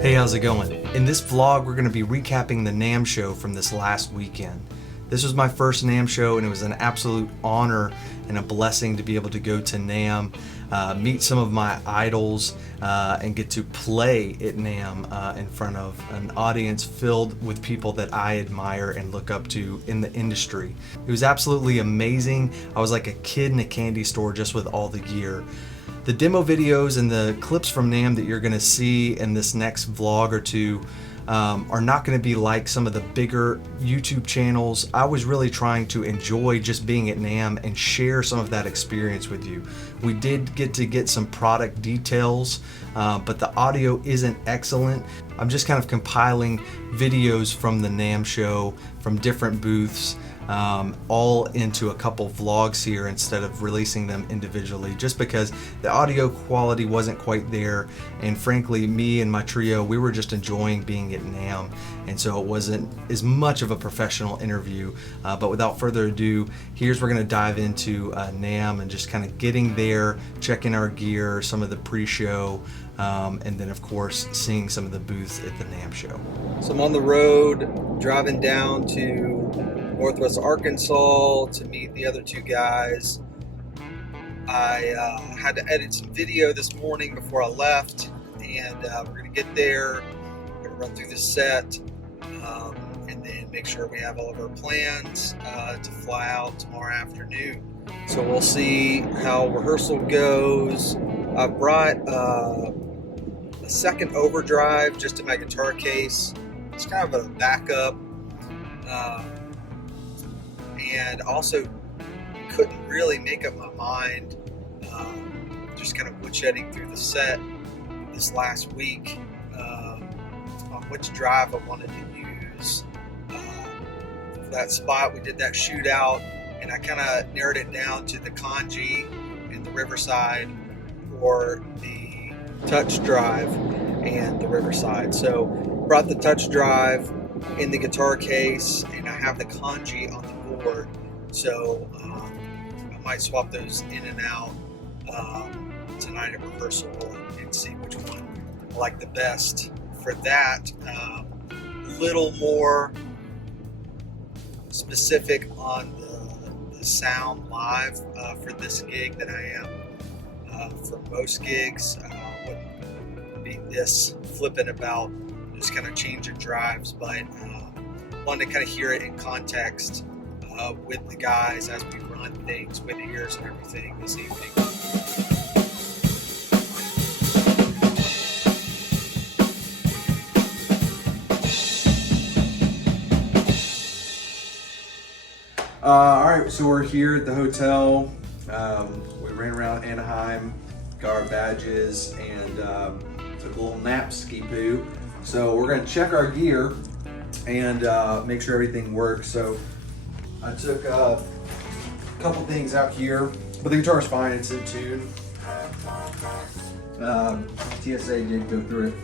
Hey, how's it going? In this vlog, we're going to be recapping the NAMM show from this last weekend. This was my first NAMM show, and it was an absolute honor and a blessing to be able to go to NAMM, meet some of my idols, and get to play at NAMM in front of an audience filled with people that I admire and look up to in the industry. It was absolutely amazing. I was like a kid in a candy store just with all the gear. The demo videos and the clips from NAMM that you're gonna see in this next vlog or two are not gonna be like some of the bigger YouTube channels. I was really trying to enjoy just being at NAMM and share some of that experience with you. We did get some product details, but the audio isn't excellent. I'm just kind of compiling videos from the NAMM show, from different booths, all into a couple vlogs here instead of releasing them individually, just because the audio quality wasn't quite there, and frankly me and my trio, we were just enjoying being at NAMM, and so it wasn't as much of a professional interview. But without further ado, we're going to dive into NAMM and just kind of getting there, checking our gear, some of the pre-show, and then of course seeing some of the booths at the NAMM show. So I'm on the road driving down to Northwest Arkansas to meet the other two guys. I had to edit some video this morning before I left, and we're gonna get there, we're gonna run through the set, and then make sure we have all of our plans to fly out tomorrow afternoon. So we'll see how rehearsal goes. I brought a second overdrive just in my guitar case. It's kind of a backup. And also couldn't really make up my mind, just kind of woodshedding through the set this last week, on which drive I wanted to use for that spot. We did that shootout, and I kind of narrowed it down to the Kanji and the Riverside, or the touch drive and the Riverside. So brought the touch drive in the guitar case, and I have the Kanji on the board, so I might swap those in and out tonight at rehearsal and see which one I like the best for that. Little more specific on the sound live for this gig than I am for most gigs. Wouldn't be this flippant about just kind of changing drives, but wanted to kind of hear it in context with the guys as we run things with ears and everything this evening. Alright, so we're here at the hotel. We ran around Anaheim, got our badges, and took a little nap ski poo. So we're going to check our gear and make sure everything works. So I took a couple things out here, but the guitar's fine, it's in tune. TSA did go through it,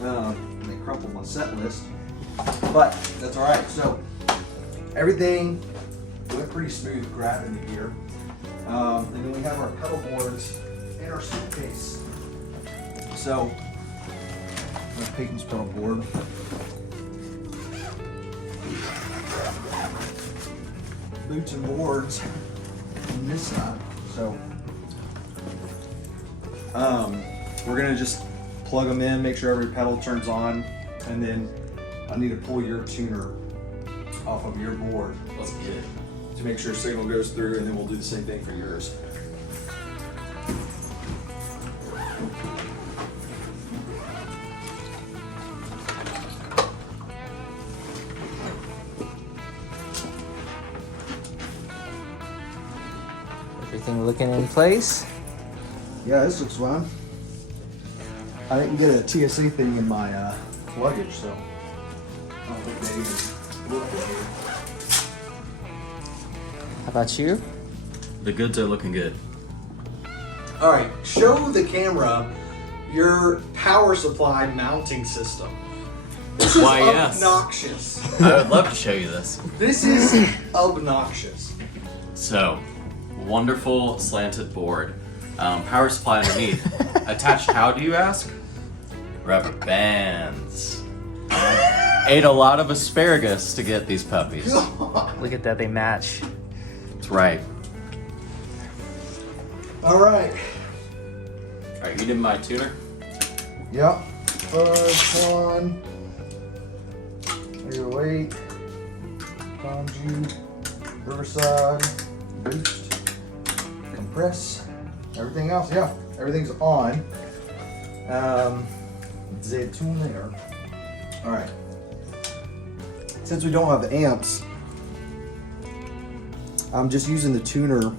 and they crumpled my set list, but that's alright. So everything went pretty smooth grabbing the gear. And then we have our pedal boards and our suitcase. So Peyton's pedal board. Boots and boards on this side. So we're gonna just plug them in, make sure every pedal turns on, and then I need to pull your tuner off of your board. Let's get it. To make sure signal goes through, and then we'll do the same thing for yours. Everything looking in place? Yeah, this looks fine. I didn't get a TSA thing in my luggage, so I don't think they even looked at it. How about you? The goods are looking good. All right, show the camera your power supply mounting system. This is Why, yes. obnoxious. I would love to show you this. This is obnoxious. So, wonderful slanted board. Power supply underneath. Attached how, do you ask? Rubber bands. Ate a lot of asparagus to get these puppies. Look at that, they match. That's right. All right. Are you eating my tuner? Yep. First one. Your weight. Conjure. Riverside. Boost. Compress. Everything else, yeah. Everything's on. The tuner. All right. Since we don't have amps, I'm just using the tuner.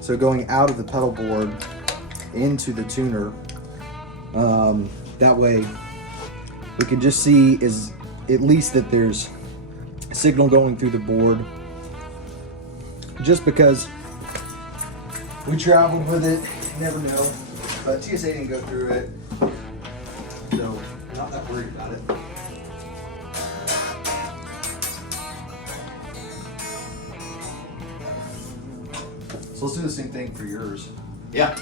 So going out of the pedal board into the tuner. That way we can just see is at least that there's signal going through the board. Just because we traveled with it, you never know. But TSA didn't go through it, so not that worried about it. So let's do the same thing for yours. Yeah.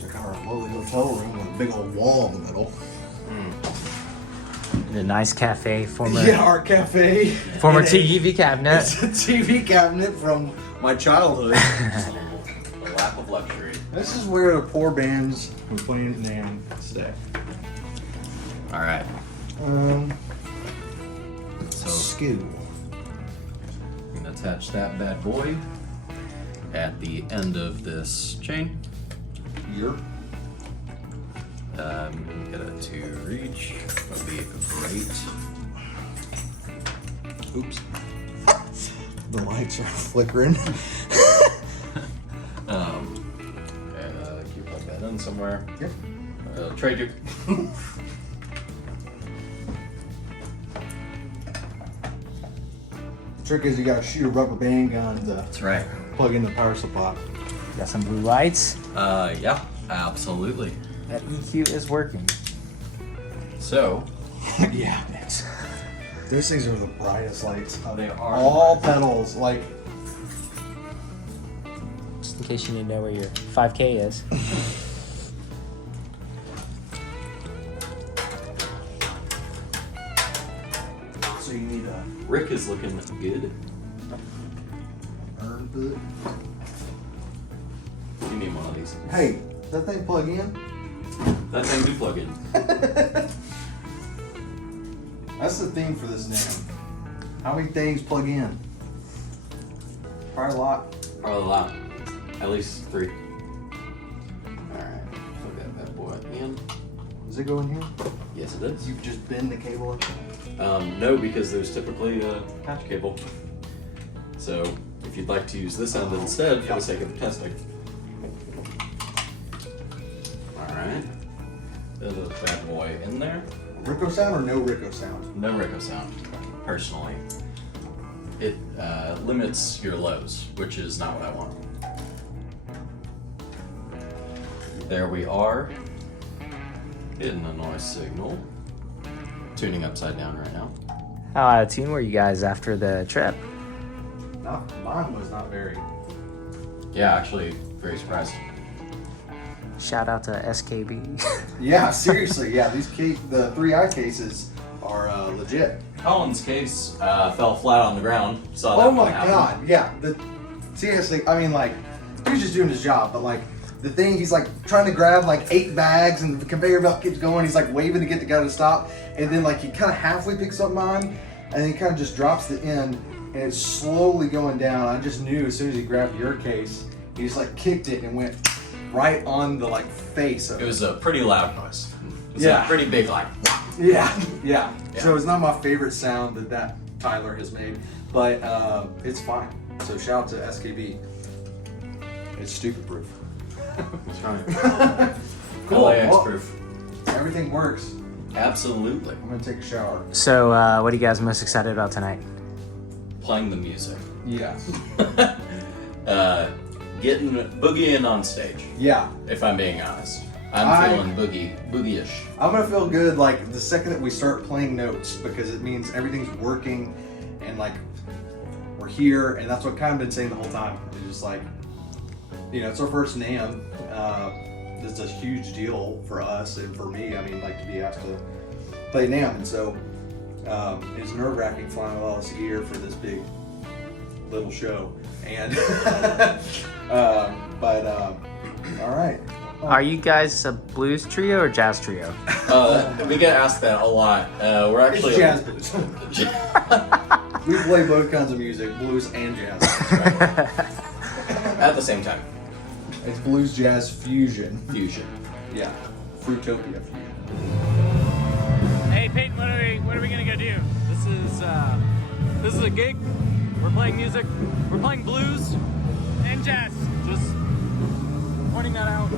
Check out our lovely hotel room with a big old wall in the middle. The nice cafe, former Yeah, our cafe. former And TV cabinet. It's a TV cabinet from my childhood. A lap of luxury. This is where the poor bands who play in NAMM stay. All right. So Skew. I'm gonna attach that bad boy at the end of this chain. Here. Get it to reach. Would be great. Oops. The lights are flickering. Keep that in somewhere. Yep. Trade you. The trick is you gotta shoot a rubber band gun to That's right. plug in the power supply. Got some blue lights. Yeah, absolutely. That EQ is working. So, Yeah, it's, those things are the brightest lights. they are All pedals, like, Just in case you need to know where your 5K is. so you need a Rick is looking good. earn boot. You need one of these. Hey, does that thing plug in? That thing do plug in. That's the theme for this NAMM. How many things plug in? Probably a lot. Probably a lot. At least 3. Alright, plug that bad boy in. Does it go in here? Yes, it is. You just bend the cable in? No, because there's typically a patch cable. So, if you'd like to use this end instead for the sake of testing. Alright. There's a bad boy in there. Rico sound or no Rico sound? No Rico sound, personally. It limits your lows, which is not what I want. There we are. Hitting the noise signal. Tuning upside down right now. How out of tune were you guys after the trip? No, mine was not very. Yeah, actually, very surprised. Shout out to SKB. Yeah, seriously, yeah, the 3i cases are legit. Colin's case fell flat on the ground. Saw that Oh my one happen. god, yeah. Seriously, I mean, like, he was just doing his job, but like, the thing, he's like trying to grab like 8 bags and the conveyor belt keeps going. He's like waving to get the guy to stop. And then like he kind of halfway picks up mine and then he kind of just drops the end and it's slowly going down. I just knew as soon as he grabbed your case, he just like kicked it and went right on the like face of It was a pretty loud noise. It was Yeah. a pretty big like. Yeah. Yeah. So it's not my favorite sound that Tyler has made, but it's fine. So shout out to SKB. It's stupid proof. That's right. Cool. LAX Well, proof. everything works. Absolutely. I'm gonna take a shower. So, what are you guys most excited about tonight? Playing the music. Yes. Getting boogieing on stage. Yeah. If I'm being honest, I'm feeling boogie-ish. I'm gonna feel good like the second that we start playing notes because it means everything's working and like we're here and that's what I've kind of been saying the whole time. It's just like, you know, it's our first NAMM. it's a huge deal for us and for me. I mean, like to be asked to play NAMM, and so it's nerve-wracking flying with all this gear for this big little show. And all right. Are you guys a blues trio or jazz trio? We get asked that a lot. We're actually It's jazz blues. We play both kinds of music, blues and jazz. at the same time. It's blues jazz fusion. Fusion. Yeah, Fruitopia fusion. Hey Peyton, what are we gonna go do? This is a gig. We're playing music. We're playing blues and jazz. Just pointing that out.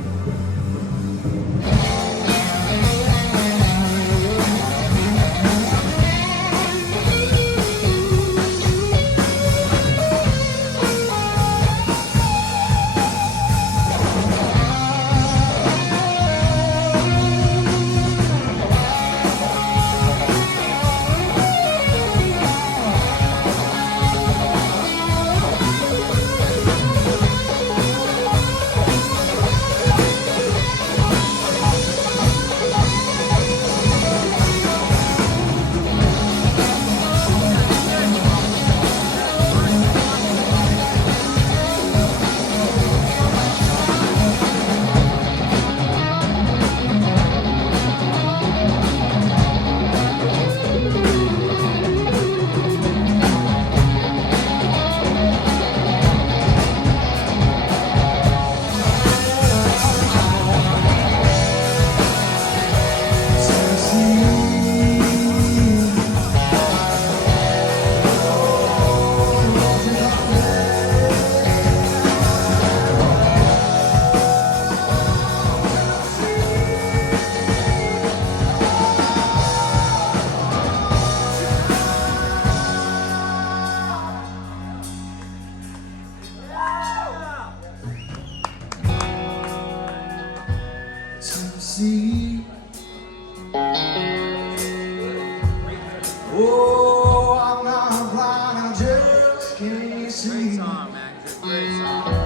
See. Oh, I'm not blind, I just can't see. Great song, man. Great song.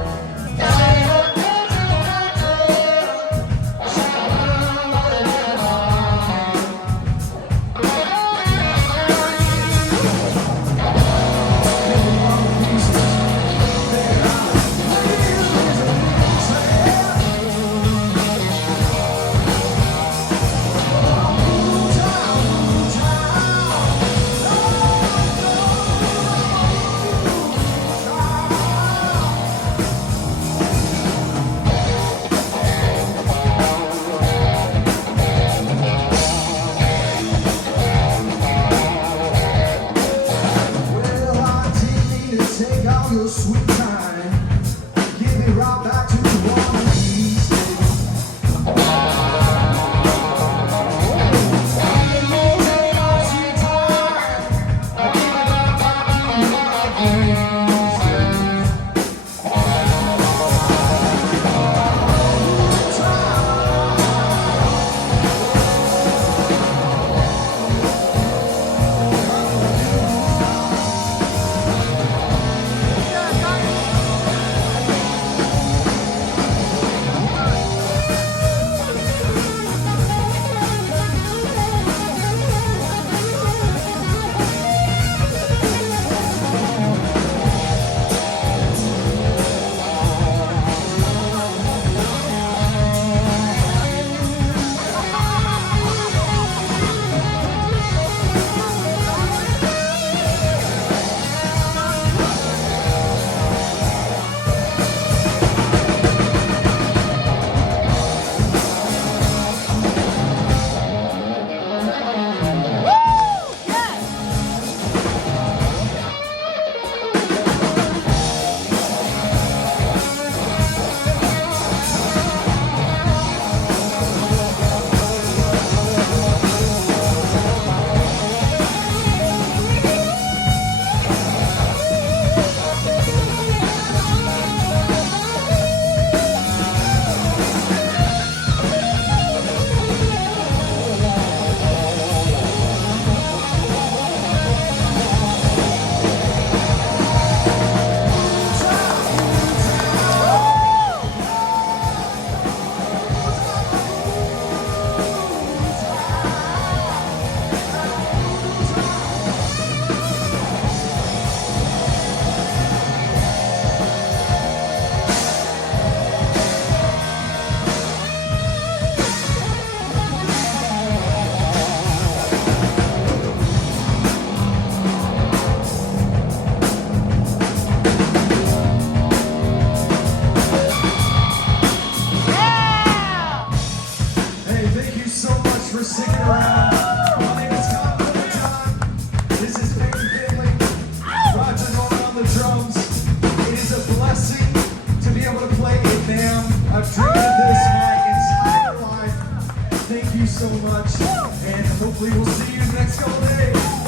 able to play in NAMM. I've dreamed of this my entire life. Thank you so much, and hopefully we'll see you in the next couple days.